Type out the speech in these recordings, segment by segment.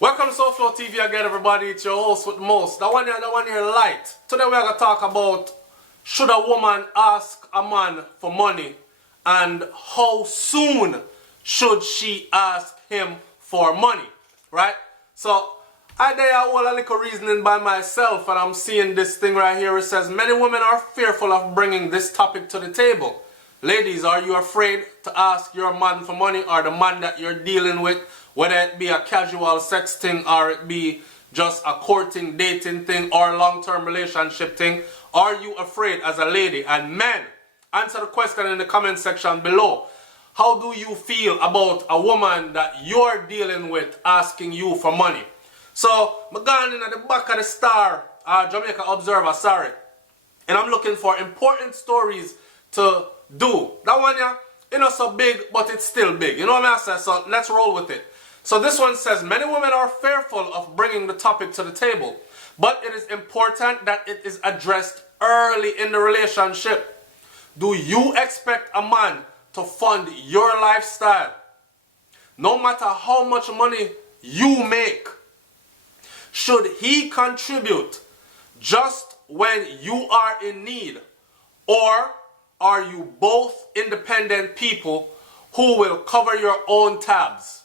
Welcome to SouFLoTV again, everybody. It's your host with the most. The one here light. Today we're going to talk about should a woman ask a man for money and how soon should she ask him for money, right? So I did a whole little reasoning by myself, and I'm seeing this thing right here. It says many women are fearful of bringing this topic to the table. Ladies, are you afraid to ask your man for money, or the man that you're dealing with, whether it be a casual sex thing or it be just a courting, dating thing or long-term relationship thing? Are you afraid as a lady? And men, answer the question in the comment section below. How do you feel about a woman that you're dealing with asking you for money? So, I'm going in at the back of the Star, Jamaica Observer, sorry. And I'm looking for important stories to do. That one, yeah, it's not so big, but it's still big. You know what I say? So, let's roll with it. So this one says, many women are fearful of bringing the topic to the table, but it is important that it is addressed early in the relationship. Do you expect a man to fund your lifestyle? No matter how much money you make, should he contribute just when you are in need? Or are you both independent people who will cover your own tabs?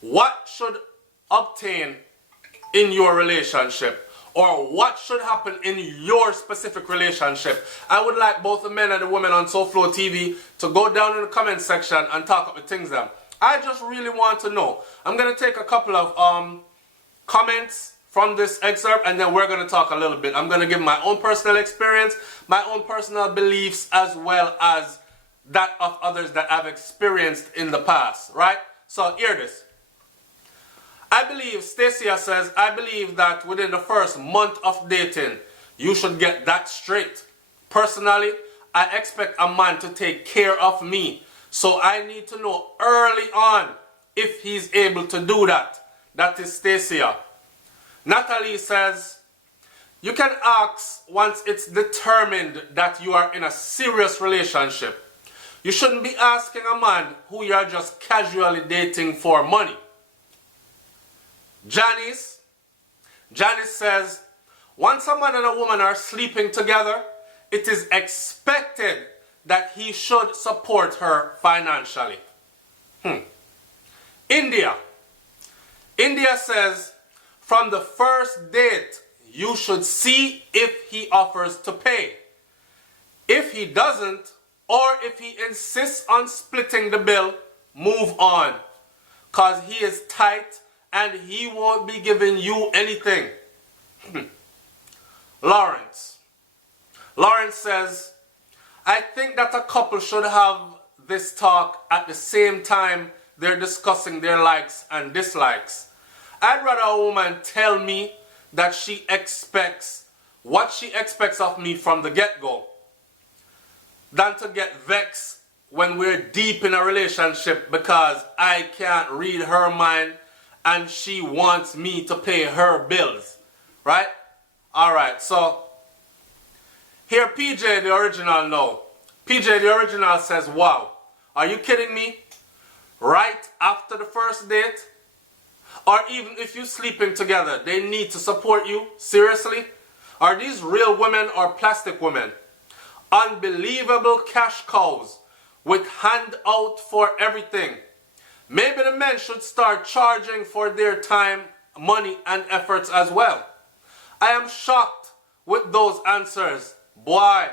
What should obtain in your relationship? Or what should happen in your specific relationship? I would like both the men and the women on SouFLoTV to go down in the comment section and talk up the things them. I just really want to know. I'm going to take a couple of comments from this excerpt, and then we're going to talk a little bit. I'm going to give my own personal experience, my own personal beliefs, as well as that of others that I've experienced in the past, right? So hear this. I believe, Stacia says, I believe that within the first month of dating, you should get that straight. Personally, I expect a man to take care of me. So I need to know early on if he's able to do that. That is Stacia. Natalie says, you can ask once it's determined that you are in a serious relationship. You shouldn't be asking a man who you are just casually dating for money. Janice says, once a man and a woman are sleeping together, it is expected that he should support her financially. India says, from the first date, you should see if he offers to pay. If he doesn't, or if he insists on splitting the bill, move on. Because he is tight and he won't be giving you anything. Lawrence says, I think that a couple should have this talk at the same time they're discussing their likes and dislikes. I'd rather a woman tell me that she expects what she expects of me from the get-go than to get vexed when we're deep in a relationship because I can't read her mind and she wants me to pay her bills, right? Alright, so here PJ the original now. PJ the original says, wow, are you kidding me? Right after the first date? Or even if you're sleeping together, they need to support you? Seriously? Are these real women or plastic women? Unbelievable cash cows with handout for everything. Maybe the men should start charging for their time, money, and efforts as well. I am shocked with those answers. Boy,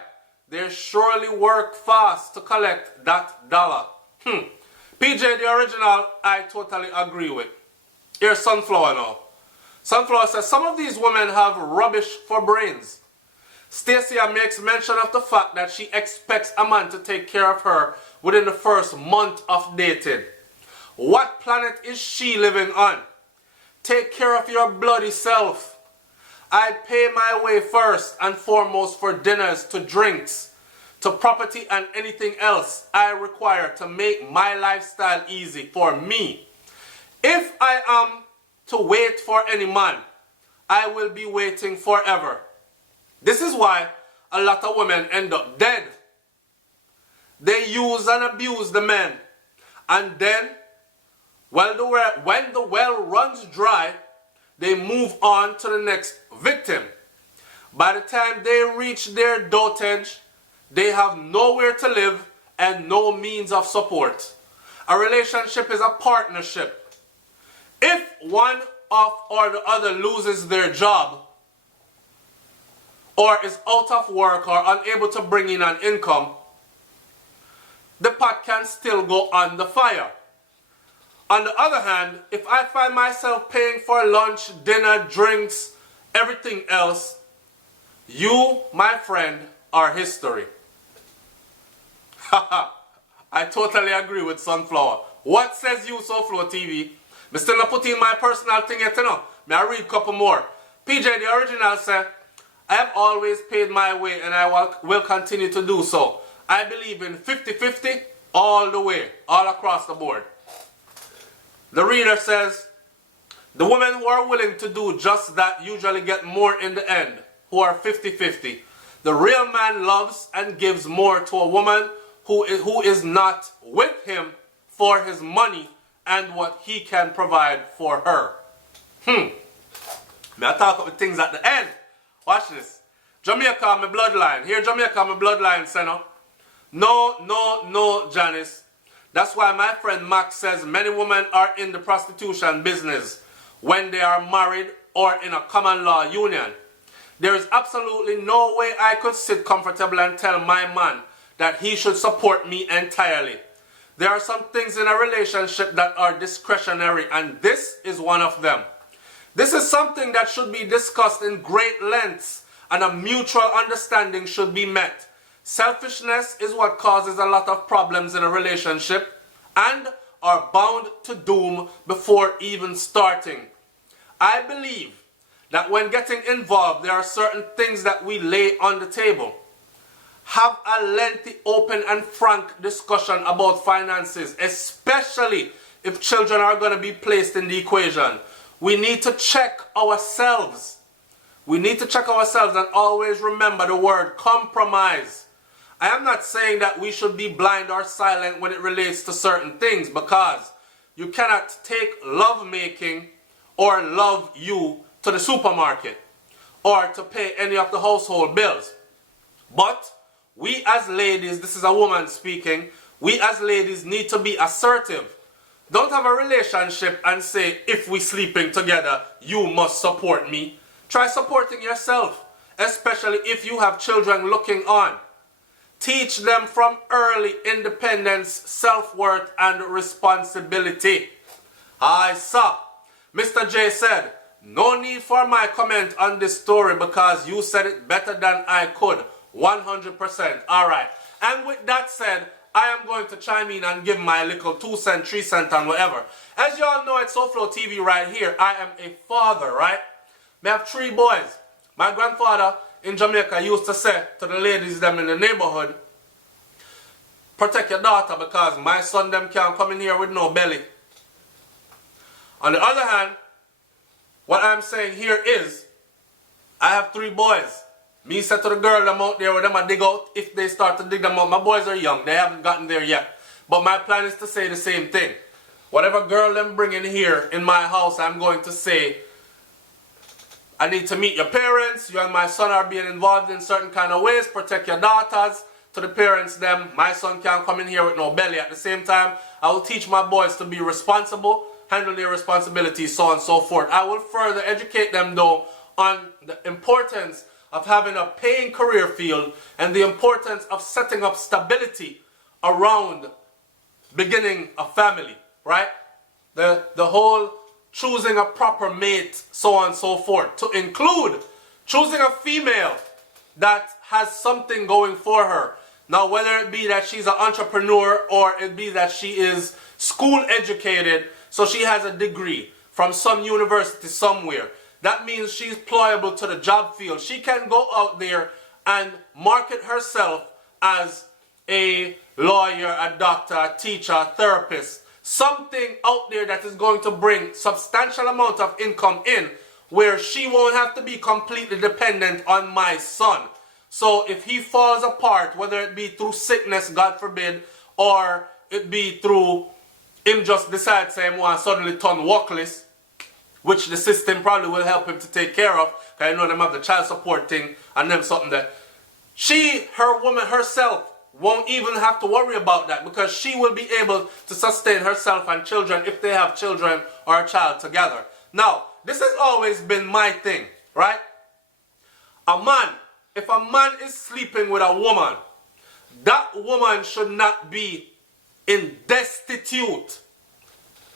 they surely work fast to collect that dollar. PJ the original, I totally agree with. Here's Sunflower now. Sunflower says, some of these women have rubbish for brains. Stacia makes mention of the fact that she expects a man to take care of her within the first month of dating. What planet is she living on? Take care of your bloody self. I pay my way first and foremost for dinners to drinks, to property and anything else I require to make my lifestyle easy for me. If I am to wait for any man, I will be waiting forever. This is why a lot of women end up dead. They use and abuse the men, and then When the well runs dry, they move on to the next victim. By the time they reach their dotage, they have nowhere to live and no means of support. A relationship is a partnership. If one of or the other loses their job, or is out of work or unable to bring in an income, the pot can still go on the fire. On the other hand, if I find myself paying for lunch, dinner, drinks, everything else, you, my friend, are history. Haha, I totally agree with Sunflower. What says you, SouFLoTV? Me still not put in my personal thing yet, you know. May I read a couple more. PJ, the original said, I have always paid my way and I will continue to do so. I believe in 50-50 all the way, all across the board. The reader says, the women who are willing to do just that usually get more in the end, who are 50-50. The real man loves and gives more to a woman who is not with him for his money and what he can provide for her. May I talk about things at the end? Watch this. Jamaica, my bloodline. Here, Jamaica, my bloodline, Senna. No, Janice. That's why my friend Max says many women are in the prostitution business when they are married or in a common law union. There is absolutely no way I could sit comfortable and tell my man that he should support me entirely. There are some things in a relationship that are discretionary, and this is one of them. This is something that should be discussed in great lengths, and a mutual understanding should be met. Selfishness is what causes a lot of problems in a relationship and are bound to doom before even starting. I believe that when getting involved, there are certain things that we lay on the table. Have a lengthy, open and frank discussion about finances, especially if children are going to be placed in the equation. We need to check ourselves. We need to check ourselves and always remember the word compromise. I am not saying that we should be blind or silent when it relates to certain things, because you cannot take love making or love you to the supermarket or to pay any of the household bills. But we as ladies, this is a woman speaking, we as ladies need to be assertive. Don't have a relationship and say, if we sleeping together, you must support me. Try supporting yourself, especially if you have children looking on. Teach them from early independence, self-worth and responsibility. I saw. Mr. J said, no need for my comment on this story because you said it better than I could. 100%. Alright. And with that said, I am going to chime in and give my little 2 cent, 3 cent and whatever. As you all know, it's SouFLoTV right here. I am a father, right? I have 3 boys. My grandfather in Jamaica used to say to the ladies them in the neighborhood, protect your daughter because my son them can't come in here with no belly. On the other hand, what I'm saying here is, I have 3 boys. Me said to the girl them out there with them I dig out, if they start to dig them out. My boys are young, they haven't gotten there yet. But my plan is to say the same thing. Whatever girl them bring in here in my house, I'm going to say, I need to meet your parents. You and my son are being involved in certain kind of ways. Protect your daughters. To the parents them, my son can't come in here with no belly. At the same time, I will teach my boys to be responsible, handle their responsibilities, so on and so forth. I will further educate them though on the importance of having a paying career field and the importance of setting up stability around beginning a family, right? The whole choosing a proper mate, so on and so forth, to include choosing a female that has something going for her. Now, whether it be that she's an entrepreneur or it be that she is school educated, so she has a degree from some university somewhere, that means she's pliable to the job field. She can go out there and market herself as a lawyer, a doctor, a teacher, a therapist. Something out there that is going to bring substantial amount of income in, where she won't have to be completely dependent on my son. So if he falls apart, whether it be through sickness, God forbid, or it be through him just decides say him want suddenly turn workless, which the system probably will help him to take care of, because you know them have the child support thing and them something that her woman herself won't even have to worry about that, because she will be able to sustain herself and children if they have children or a child together. Now, this has always been my thing, right? If a man is sleeping with a woman, that woman should not be in destitute.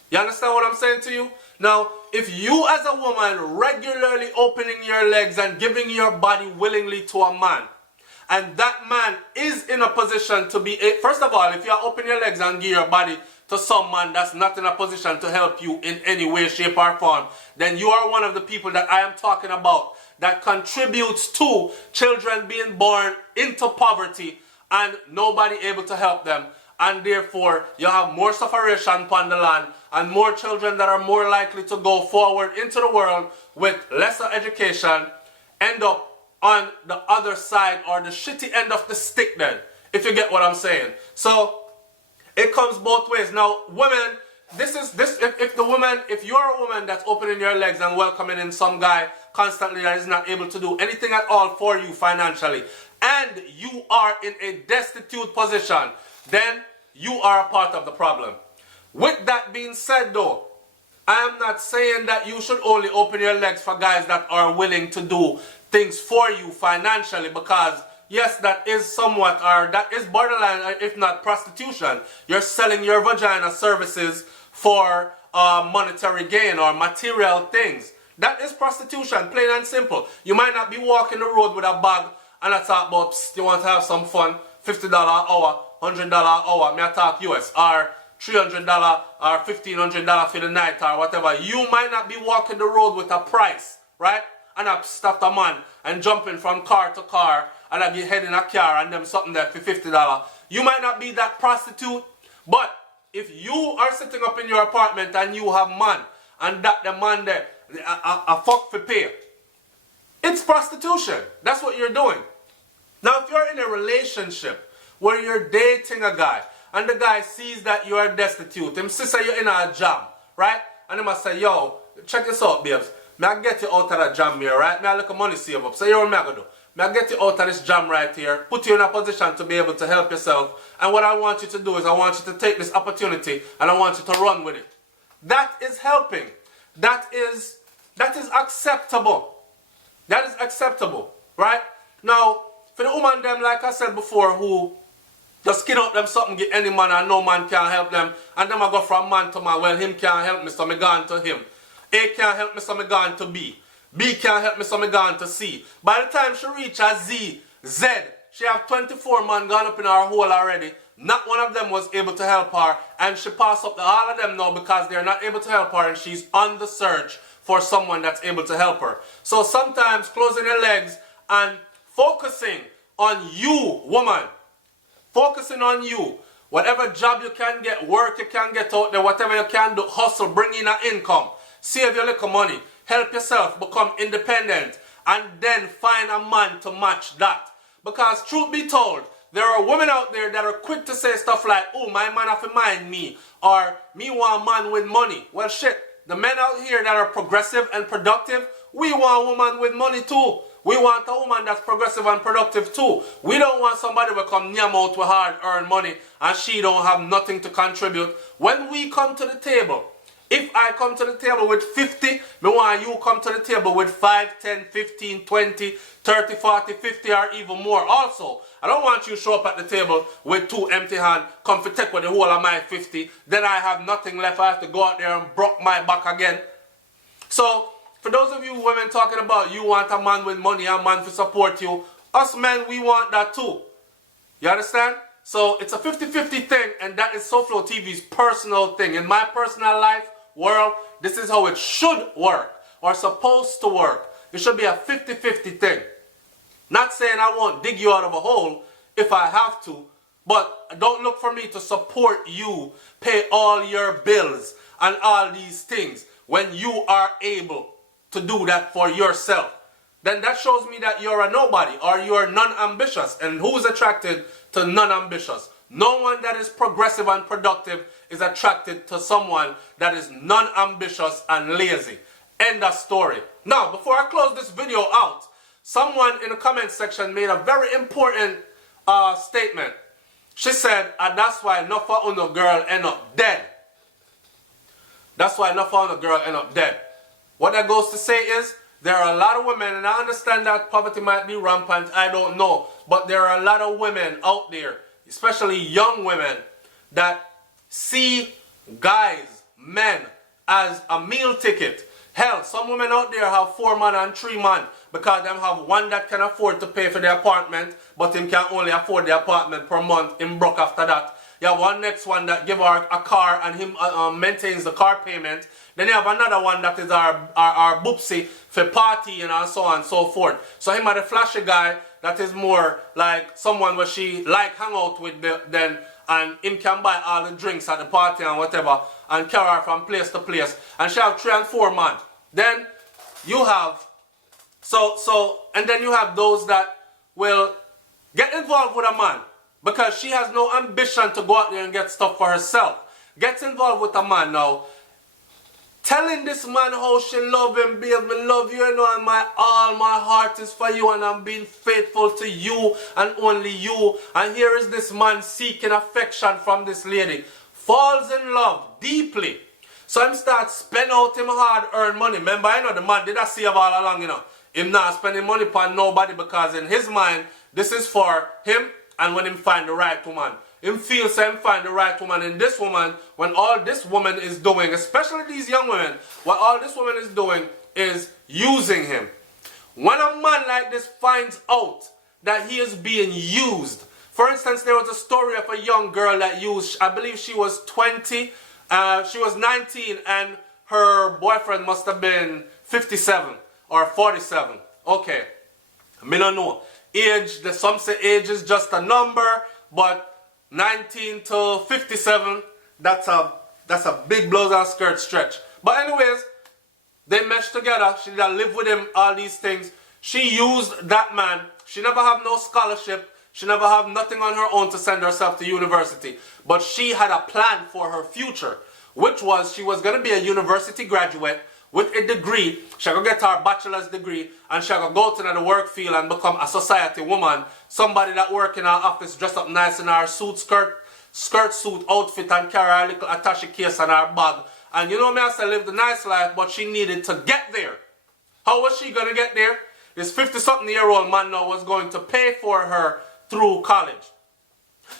You understand what I'm saying to you? Now, if you as a woman regularly opening your legs and giving your body willingly to a man, and that man is in a position to be, first of all, if you open your legs and give your body to some man that's not in a position to help you in any way, shape or form, then you are one of the people that I am talking about that contributes to children being born into poverty and nobody able to help them. And therefore, you have more sufferation upon the land and more children that are more likely to go forward into the world with lesser education, end up on the other side or the shitty end of the stick then, if you get what I'm saying. So, it comes both ways. Now, women, if you're a woman that's opening your legs and welcoming in some guy constantly that is not able to do anything at all for you financially, and you are in a destitute position, then you are a part of the problem. With that being said though, I am not saying that you should only open your legs for guys that are willing to do things for you financially, because yes, that is somewhat, or that is borderline, if not prostitution. You're selling your vagina services for monetary gain or material things. That is prostitution, plain and simple. You might not be walking the road with a bag and I talk about, you want to have some fun, $50 an hour, $100 an hour, may I talk US, or $300 or $1,500 for the night or whatever. You might not be walking the road with a price, right? And I've stopped a man and jumping from car to car and I be heading a car and them something there for $50. You might not be that prostitute, but if you are sitting up in your apartment and you have man and that the man there, a fuck for pay, it's prostitution. That's what you're doing. Now, if you're in a relationship where you're dating a guy and the guy sees that you are destitute, him sister you're in a jam, right? And he must say, yo, check this out, babes. May I get you out of that jam here, right? May I look at money save up. So you know what I'm going to do? May I get you out of this jam right here, put you in a position to be able to help yourself. And what I want you to do is I want you to take this opportunity and I want you to run with it. That is helping. That is acceptable. That is acceptable, right? Now, for the woman them, like I said before, who just skin out them something, get any man and no man can help them, and them I go from man to man, well, him can't help me, so me gone to him. A can't help me, so me gone to B. B can't help me, so me gone to C. By the time she reach a Z, she have 24 man gone up in her hole already. Not one of them was able to help her, and she passed up to all of them now because they're not able to help her, and she's on the search for someone that's able to help her. So sometimes closing your legs and focusing on you, woman. Focusing on you. Whatever job you can get, work you can get out there, whatever you can do, hustle, bring in an income, save your little money, help yourself, become independent, and then find a man to match that. Because truth be told, there are women out there that are quick to say stuff like, oh, my man have to mind me, or me want a man with money. Well, shit, the men out here that are progressive and productive, we want a woman with money too. We want a woman that's progressive and productive too. We don't want somebody who come near out with hard-earned money and she don't have nothing to contribute. When we come to the table, if I come to the table with 50, me want you come to the table with 5, 10, 15, 20, 30, 40, 50 or even more also. I don't want you to show up at the table with 2 empty hands, come to take with the whole of my 50, then I have nothing left, I have to go out there and broke my back again. So, for those of you women talking about you want a man with money, a man to support you, us men, we want that too. You understand? So, it's a 50-50 thing, and that is SouFLoTV's personal thing. In my personal life, world, this is how it should work, or supposed to work. It should be a 50-50 thing. Not saying I won't dig you out of a hole if I have to, but don't look for me to support you, pay all your bills and all these things when you are able to do that for yourself. Then that shows me that you're a nobody or you're non-ambitious. And who's attracted to non-ambitious? No one that is progressive and productive is attracted to someone that is non-ambitious and lazy. End of story. Now, before I close this video out, someone in the comment section made a very important statement. She said, and that's why enough of a girl end up dead. That's why enough of a girl end up dead. What that goes to say is, there are a lot of women, and I understand that poverty might be rampant, I don't know, but there are a lot of women out there, especially young women, that see guys, men, as a meal ticket. Hell, some women out there have 4 man and 3 man because them have one that can afford to pay for the apartment, but him can only afford the apartment per month, him broke after that. You have one next one that give her a car and him maintains the car payment. Then you have another one that is our boopsie for party and so on and so forth. So him are the flashy guy that is more like someone where she like hang out with then, and him can buy all the drinks at the party and whatever and carry her from place to place. And she have 3 and 4 man. Then you have and then you have those that will get involved with a man because she has no ambition to go out there and get stuff for herself. Gets involved with a man now, telling this man how she love him, babe, me love you, you know, and all my heart is for you, and I'm being faithful to you and only you. And here is this man seeking affection from this lady. Falls in love deeply. So him start spend out him hard-earned money. Remember, I know the man did I see all along, you know. Him not spending money upon nobody because in his mind, this is for him and when him find the right woman. Him feels him find the right woman in this woman when all this woman is doing, especially these young women, what all this woman is doing is using him. When a man like this finds out that he is being used, for instance, there was a story of a young girl that used, I believe she was 20, she was 19 and her boyfriend must have been 57 or 47. Okay, I don't know. Age, some say age is just a number, but 19 to 57, that's a big blouse and skirt stretch. But anyways, they meshed together. She did live with him, all these things. She used that man. She never have no scholarship. She never have nothing on her own to send herself to university. But she had a plan for her future, which was she was going to be a university graduate with a degree. She going to get her bachelor's degree and she going to go out into the work field and become a society woman. Somebody that work in her office, dress up nice in her skirt suit outfit and carry her little attaché case and her bag. And you know me, I said live the nice life, but she needed to get there. How was she going to get there? This 50-something-year-old man now was going to pay for her through college.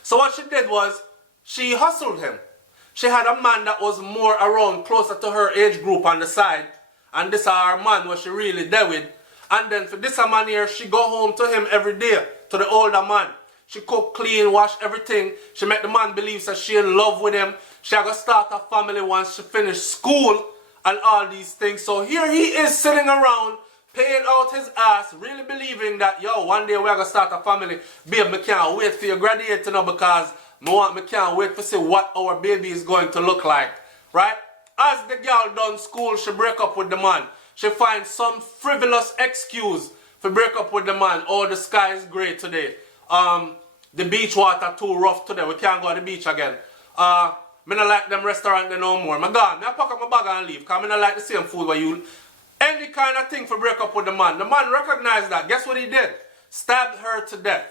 So what she did was, she hustled him. She had a man that was more around, closer to her age group on the side. And this our man was she really there with. And then for this man here, she go home to him every day, to the older man. She cook, clean, wash everything. She make the man believe that she in love with him. She going to start a family once she finish school and all these things. So here he is sitting around, paying out his ass, really believing that, yo, one day we're going to start a family. Babe, me can't wait for you graduate, you know, because me can't wait to see what our baby is going to look like, right? As the girl done school, she break up with the man. She finds some frivolous excuse to break up with the man. Oh, the sky is gray today. The beach water too rough today. We can't go to the beach again. Me not like them restaurant there no more. Me gone. Me pack up my bag and leave. Because me not like the same food where you... Any kind of thing for break up with the man. The man recognized that. Guess what he did? Stabbed her to death.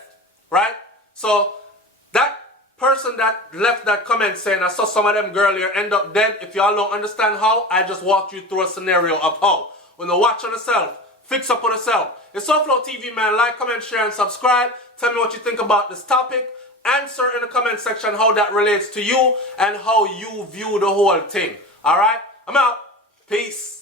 Right? So, that person that left that comment saying, I saw some of them girl here end up dead. If y'all don't understand how, I just walked you through a scenario of how. When you watch on yourself, fix up on yourself. It's SouFLoTV, man. Like, comment, share, and subscribe. Tell me what you think about this topic. Answer in the comment section how that relates to you and how you view the whole thing. Alright? I'm out. Peace.